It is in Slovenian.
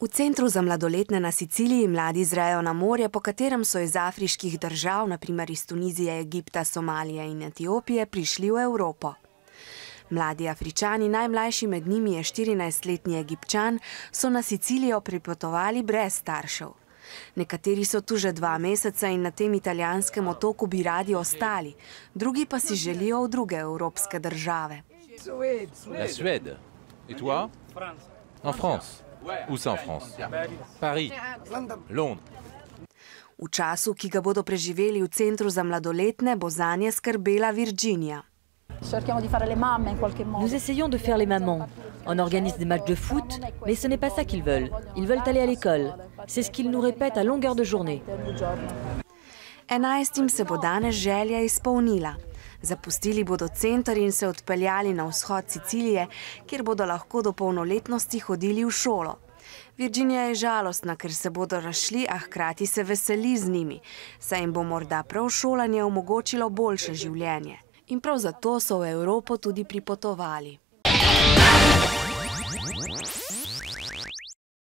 V centru za mladoletne na Siciliji mladi zrejo na morje, po katerem so iz afriških držav, naprimer iz Tunizije, Egipta, Somalije in Etiopije, prišli v Evropo. Mladi Afričani, najmlajši med njimi je 14-letni Egipčan, so na Sicilijo pripotovali brez staršev. Nekateri so tu že 2 meseca in na tem italijanskem otoku bi radi ostali, drugi pa si želijo v druge evropske države. La Suède. Et toi? En France. Où ça en France? Paris. Londres. V času, ki ga bodo preživeli v centru za mladoletne, bo zanje skrbela Virginia. Nous essayons de faire les mamans. On organise des matchs de foot, mais ce n'est pas ça qu'ils veulent. Ils veulent aller à l'école. C'est ce qu'ils nous répètent à longueur de journée. 11. se bo danes želja izpolnila. Zapustili bodo center in se odpeljali na vzhod Sicilije, kjer bodo lahko do polnoletnosti hodili v šolo. Virginia je žalostna, ker se bodo razšli, a hkrati se veseli z njimi, saj jim bo morda prav šolanje omogočilo boljše življenje. In prav zato so v Evropo tudi pripotovali.